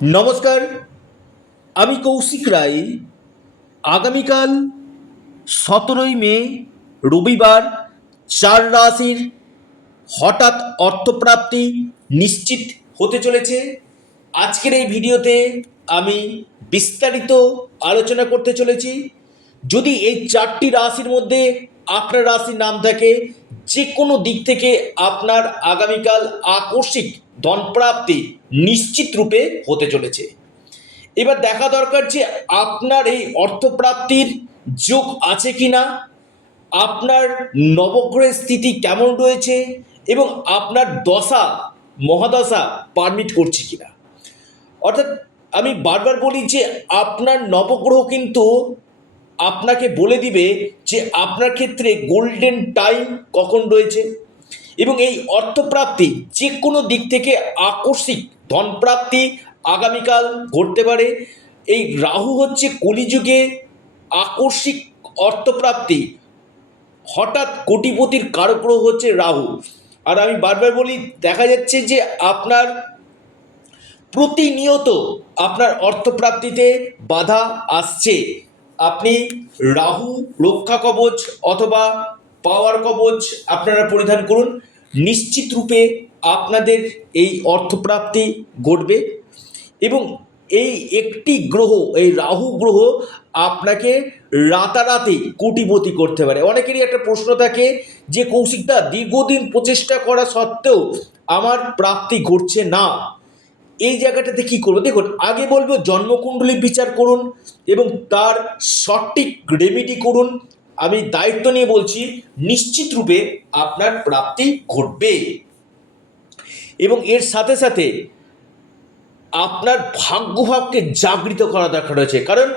নমস্কার, আমি কৌশিক রায়। আগামীকাল 17ই মে রবিবার 4 রাশির হঠাৎ অর্থপ্রাপ্তি নিশ্চিত হতে চলেছে। আজকের এই ভিডিওতে আমি বিস্তারিত আলোচনা করতে চলেছি। যদি এই 4টি রাশির মধ্যে আপনার রাশির নাম থাকে, যে কোনো দিক থেকে আপনার আগামীকাল আকস্মিক ধনপ্রাপ্তি নিশ্চিত রূপে হতে চলেছে। এবার দেখা দরকার যে আপনার এই অর্থপ্রাপ্তির যোগ আছে কিনা, আপনার নবগ্রহের স্থিতি কেমন রয়েছে এবং আপনার দশা মহাদশা পারমিট করছে কিনা। অর্থাৎ আমি বারবার বলি যে আপনার নবগ্রহ কিন্তু আপনাকে বলে দিবে যে আপনার ক্ষেত্রে গোল্ডেন টাইম কখন রয়েছে এবং এই অর্থপ্রাপ্তি যে কোনো দিক থেকে আকস্মিক ধনপ্রাপ্তি আগামীকাল ঘটতে পারে। এই রাহু হচ্ছে কলিযুগে আকস্মিক অর্থপ্রাপ্তি, হঠাৎ কোটিপতির কারক গ্রহ হচ্ছে রাহু। আর আমি বারবার বলি, দেখা যাচ্ছে যে আপনার প্রতিনিয়ত আপনার অর্থপ্রাপ্তিতে বাধা আসছে। আপনি রাহু রক্ষা কবচ অথবা পাওয়ার কবচ আপনারা পরিধান করুন, নিশ্চিত রূপে আপনাদের এই অর্থপ্রাপ্তি ঘটবে। এবং এই একটি গ্রহ, এই রাহু গ্রহ আপনাকে রাতারাতি কোটিপতি করতে পারে। অনেকেরই একটা প্রশ্ন থাকে যে কৌশিকদা, দীর্ঘদিন প্রচেষ্টা করা সত্ত্বেও আমার প্রাপ্তি ঘটছে না, এই জায়গাটাতে কি করবো? দেখুন, আগে বলবো জন্মকুণ্ডলী বিচার করুন এবং তার সঠিক রেমেডি করুন। আমি দায়িত্ব নিয়ে বলছি, নিশ্চিত রূপে আপনার প্রাপ্তি ঘটবে। এবং এর সাথে সাথে আপনার ভাগ্যভাবকে জাগৃত করা দরকার রয়েছে, কারণ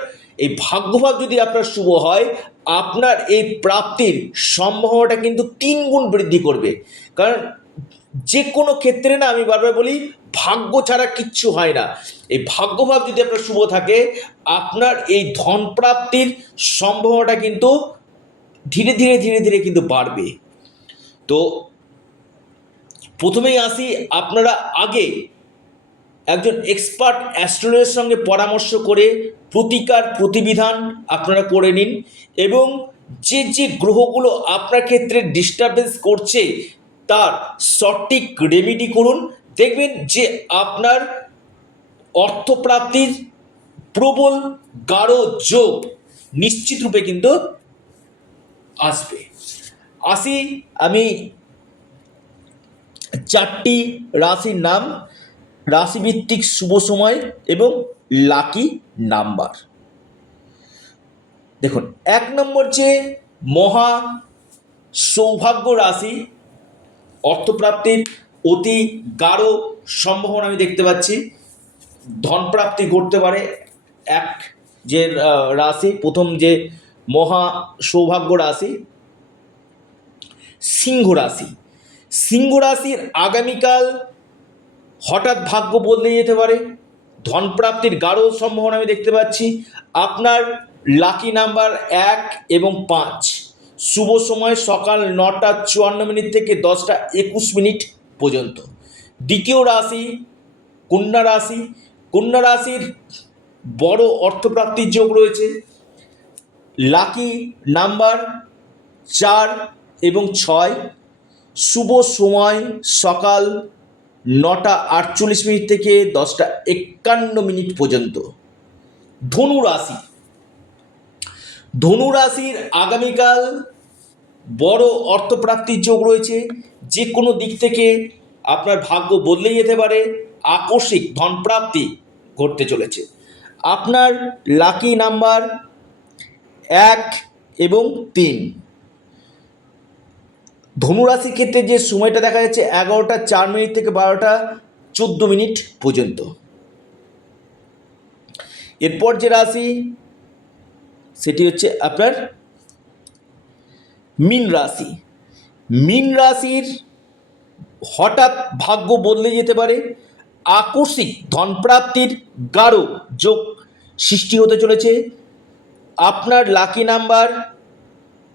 এই ভাগ্যভাব যদি আপনার শুভ হয়, আপনার এই প্রাপ্তির সম্ভাবনাটা কিন্তু 3 গুণ বৃদ্ধি করবে। কারণ যে কোনো ক্ষেত্রে না, আমি বারবার বলি, ভাগ্য ছাড়া কিচ্ছু হয় না। এই ভাগ্যভাব যদি আপনার শুভ থাকে, আপনার এই ধন প্রাপ্তির সম্ভাবনাটা কিন্তু ধীরে ধীরে ধীরে ধীরে কিন্তু বাড়বে। তো প্রথমেই আসি, আপনারা আগে একজন এক্সপার্ট অ্যাস্ট্রোলজারের সঙ্গে পরামর্শ করে প্রতিকার প্রতিবিধান আপনারা করে নিন এবং যে যে গ্রহগুলো আপনার ক্ষেত্রে ডিস্টারবেন্স করছে তার সঠিক রেমেডি করুন। দেখবেন যে আপনার অর্থপ্রাপ্তির প্রবল গাঢ় যোগ নিশ্চিত রূপে কিন্তু আসবে। আসি আমি 4টি রাশির নাম, রাশিভিত্তিক শুভ সময় এবং লাকি নাম্বার। দেখুন, 1 নম্বর যে মহা সৌভাগ্য রাশি, অর্থপ্রাপ্তির অতি গাঢ় সম্ভাবনা আমি দেখতে পাচ্ছি, ধনপ্রাপ্তি ঘটতে পারে। এক যে রাশি, প্রথম যে মহা সৌভাগ্য রাশি সিংহ রাশি। সিংহ রাশির আগামীকাল হঠাৎ ভাগ্য বদলে যেতে পারে, ধনপ্রাপ্তির গাঢ় সম্ভাবনা আমি দেখতে পাচ্ছি। আপনার লাকি নাম্বার 1 এবং 5, শুভ সময় সকাল 9টা 54 মিনিট থেকে 10টা 21 মিনিট পর্যন্ত। দ্বিতীয় রাশি কন্যা রাশি। কন্যা রাশির বড় অর্থপ্রাপ্তির যোগ রয়েছে, লাকি নাম্বার 4 এবং 6, শুভ সময় সকাল 9টা 48 মিনিট থেকে 10টা 51 মিনিট পর্যন্ত। ধনু রাশি। ধনু রাশির আগামীকাল বড় অর্থপ্রাপ্তির যোগ রয়েছে, যে কোনো দিক থেকে আপনার ভাগ্য বদলে যেতে পারে, আকস্মিক ধনপ্রাপ্তি ঘটতে চলেছে। আপনার লাকি নাম্বার 1 এবং 3। ধনুরাশির ক্ষেত্রে যে সময়টা দেখা যাচ্ছে 11টা 4 মিনিট থেকে 12টা 14 মিনিট পর্যন্ত। এরপর যে রাশি সেটি হচ্ছে আপনার মীন রাশি। মীন রাশির হঠাৎ ভাগ্য বদলে যেতে পারে, আকস্মিক ধনপ্রাপ্তির গাঢ় যোগ সৃষ্টি হতে চলেছে। আপনার লাকি নাম্বার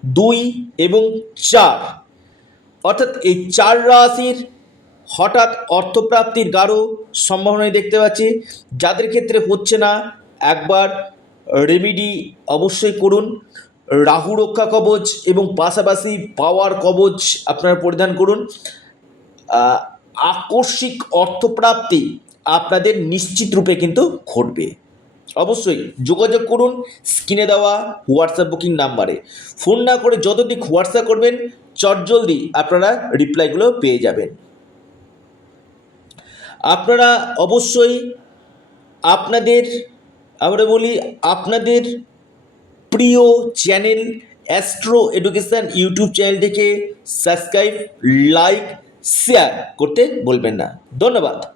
2 এবং 4, অর্থাৎ এই 4 রাশির হঠাৎ অর্থপ্রাপ্তির গাঢ় সম্ভাবনায় দেখতে পাচ্ছি। যাদের ক্ষেত্রে হচ্ছে না, একবার রেমিডি অবশ্যই করুন। রাহু রক্ষা কবচ এবং পাশাপাশি পাওয়ার কবচ আপনারা পরিধান করুন। আহ, আকস্মিক অর্থপ্রাপ্তি আপনাদের নিশ্চিত রূপে কিন্তু ঘটবে। অবশ্যই যোগাযোগ করুন স্ক্রিনে দেওয়া হোয়াটসঅ্যাপ বুকিং নাম্বারে। ফোন না করে যতদিন হোয়াটসঅ্যাপ করবেন চটজলদি আপনারা রিপ্লাইগুলো পেয়ে যাবেন। আপনারা অবশ্যই আপনাদের, আমরা বলি, আপনাদের প্রিয় চ্যানেল অ্যাস্ট্রো এডুকেশন ইউটিউব চ্যানেলটিকে সাবস্ক্রাইব, লাইক, শেয়ার করতে বলবেন না। ধন্যবাদ।